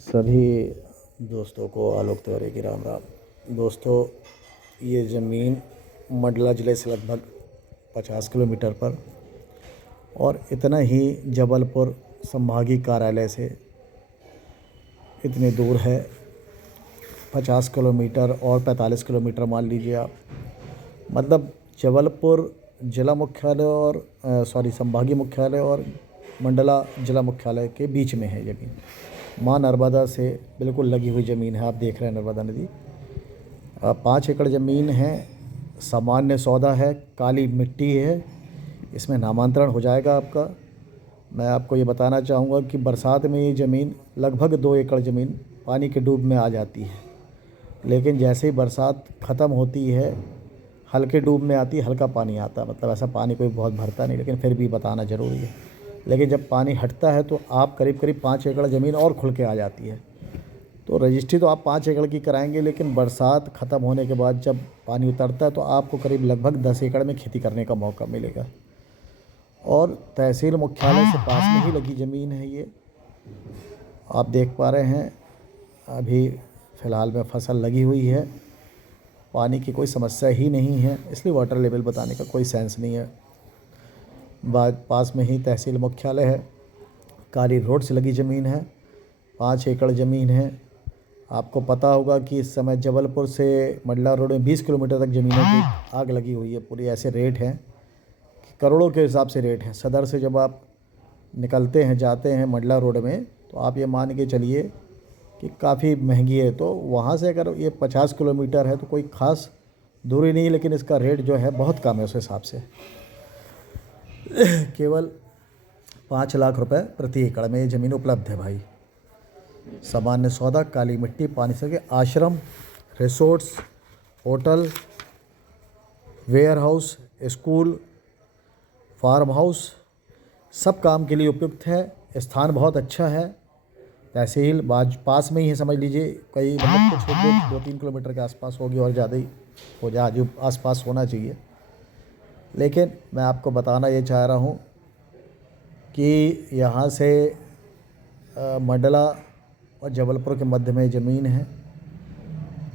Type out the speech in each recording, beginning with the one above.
सभी दोस्तों को आलोक तिवारी की राम राम। दोस्तों, ये ज़मीन मंडला ज़िले से लगभग 50 किलोमीटर पर और इतना ही जबलपुर संभागीय कार्यालय से इतनी दूर है। 50 किलोमीटर और 45 किलोमीटर मान लीजिए आप। मतलब जबलपुर जिला मुख्यालय और संभागीय मुख्यालय और मंडला जिला मुख्यालय के बीच में है ज़मीन। माँ नर्मदा से बिल्कुल लगी हुई ज़मीन है। आप देख रहे हैं नर्मदा नदी। 5 एकड़ ज़मीन है। सामान्य सौदा है, काली मिट्टी है। इसमें नामांतरण हो जाएगा आपका। मैं आपको ये बताना चाहूँगा कि बरसात में ये ज़मीन लगभग 2 एकड़ ज़मीन पानी के डूब में आ जाती है, लेकिन जैसे ही बरसात ख़त्म होती है हल्के डूब में आती है, हल्का पानी आता है। मतलब ऐसा पानी कोई बहुत भरता नहीं, लेकिन फिर भी बताना ज़रूरी है। लेकिन जब पानी हटता है तो आप करीब 5 एकड़ ज़मीन और खुल के आ जाती है। तो रजिस्ट्री तो आप 5 एकड़ की कराएंगे, लेकिन बरसात ख़त्म होने के बाद जब पानी उतरता है तो आपको करीब लगभग 10 एकड़ में खेती करने का मौका मिलेगा। और तहसील मुख्यालय से पास में ही लगी ज़मीन है ये। आप देख पा रहे हैं अभी फ़िलहाल में फसल लगी हुई है। पानी की कोई समस्या ही नहीं है, इसलिए वाटर लेवल बताने का कोई सेंस नहीं है। पास में ही तहसील मुख्यालय है। काली रोड से लगी ज़मीन है। 5 एकड़ ज़मीन है। आपको पता होगा कि इस समय जबलपुर से मंडला रोड में 20 किलोमीटर तक ज़मीनों की आग लगी हुई है। पूरी ऐसे रेट हैं कि करोड़ों के हिसाब से रेट हैं। सदर से जब आप निकलते हैं, जाते हैं मंडला रोड में, तो आप ये मान के चलिए कि काफ़ी महंगी है। तो वहाँ से अगर ये 50 किलोमीटर है तो कोई ख़ास दूरी नहीं, लेकिन इसका रेट जो है बहुत कम है उस हिसाब से। केवल 5 लाख रुपए प्रति एकड़ में ये ज़मीन उपलब्ध है भाई। सामान्य सौदा, काली मिट्टी, पानी से आश्रम, resorts, hotel, warehouse, school, farm house, सब काम के लिए उपयुक्त है। स्थान बहुत अच्छा है। तहसील पास में ही है, समझ लीजिए। कई मतलब कुछ 2-3 किलोमीटर के आसपास होगी, और ज़्यादा ही हो जाए, जो आसपास होना चाहिए। लेकिन मैं आपको बताना ये चाह रहा हूँ कि यहाँ से मंडला और जबलपुर के मध्य में ज़मीन है।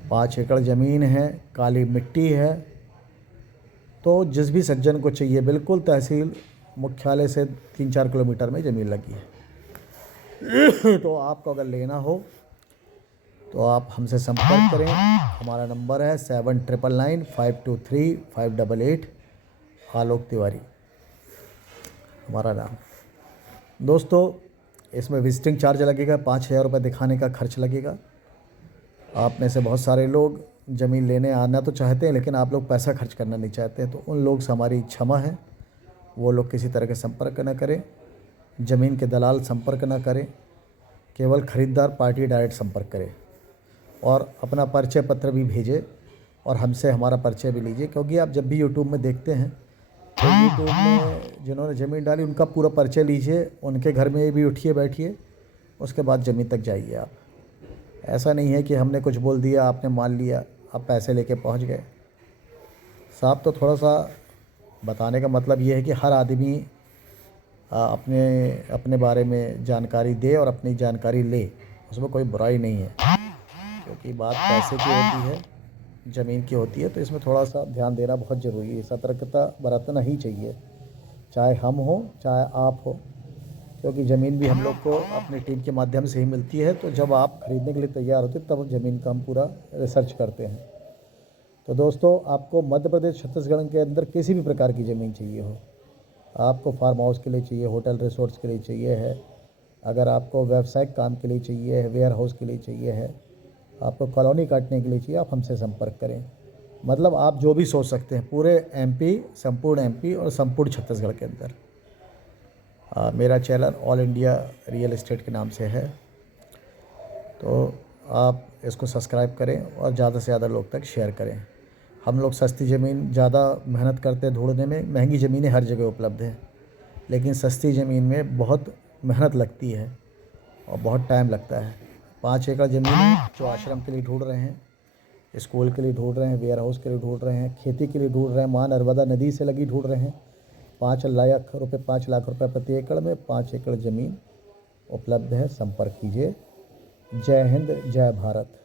5 एकड़ ज़मीन है, काली मिट्टी है। तो जिस भी सज्जन को चाहिए, बिल्कुल तहसील मुख्यालय से 3-4 किलोमीटर में ज़मीन लगी है। तो आपको अगर लेना हो तो आप हमसे संपर्क करें। हमारा नंबर है 7995235888। आलोक तिवारी हमारा नाम। दोस्तों, इसमें विजिटिंग चार्ज लगेगा, 5,000 रुपये दिखाने का खर्च लगेगा। आप में से बहुत सारे लोग ज़मीन लेने आना तो चाहते हैं, लेकिन आप लोग पैसा खर्च करना नहीं चाहते हैं, तो उन लोग से हमारी क्षमा है। वो लोग किसी तरह के संपर्क न करें, ज़मीन के दलाल संपर्क न करें। केवल ख़रीदार पार्टी डायरेक्ट संपर्क करें और अपना परिचय पत्र भी भेजें, और हमसे हमारा परिचय भी लीजिए। क्योंकि आप जब भी यूट्यूब में देखते हैं तो यूट्यूब में जिन्होंने ज़मीन डाली उनका पूरा परिचय लीजिए, उनके घर में भी उठिए बैठिए, उसके बाद ज़मीन तक जाइए आप। ऐसा नहीं है कि हमने कुछ बोल दिया, आपने मान लिया, आप पैसे लेके पहुंच गए। साहब, तो थोड़ा सा बताने का मतलब ये है कि हर आदमी अपने अपने बारे में जानकारी दे और अपनी जानकारी ले, उसमें कोई बुराई नहीं है। क्योंकि बात पैसे की होती है, ज़मीन की होती है, तो इसमें थोड़ा सा ध्यान देना बहुत ज़रूरी है। सतर्कता बरतना ही चाहिए, चाहे हम हो चाहे आप हो। क्योंकि ज़मीन भी हम लोग को अपनी टीम के माध्यम से ही मिलती है। तो जब आप खरीदने के लिए तैयार होते हैं तब ज़मीन का हम पूरा रिसर्च करते हैं। तो दोस्तों, आपको मध्य प्रदेश छत्तीसगढ़ के अंदर किसी भी प्रकार की ज़मीन चाहिए हो, आपको फार्म हाउस के लिए चाहिए, होटल रिसोर्ट्स के लिए चाहिए है, अगर आपको व्यावसायिक काम के लिए चाहिए है, वेयर हाउस के लिए चाहिए है, आपको कॉलोनी काटने के लिए चाहिए, आप हमसे संपर्क करें। मतलब आप जो भी सोच सकते हैं पूरे एमपी, संपूर्ण एमपी और संपूर्ण छत्तीसगढ़ के अंदर। मेरा channel all India real estate के नाम से है, तो आप इसको सब्सक्राइब करें और ज़्यादा से ज़्यादा लोग तक शेयर करें। हम लोग सस्ती ज़मीन ज़्यादा मेहनत करते हैं ढूंढने में। महंगी ज़मीनें हर जगह उपलब्ध हैं, लेकिन सस्ती ज़मीन में बहुत मेहनत लगती है और बहुत टाइम लगता है। 5 एकड़ ज़मीन है जो आश्रम के लिए ढूंढ रहे हैं, स्कूल के लिए ढूंढ रहे हैं, वेयर हाउस के लिए ढूंढ रहे हैं, खेती के लिए ढूंढ रहे हैं, माँ नर्मदा नदी से लगी ढूंढ रहे हैं। 5 लाख रुपए प्रति एकड़ में 5 एकड़ ज़मीन उपलब्ध है। संपर्क कीजिए। जय हिंद, जय भारत।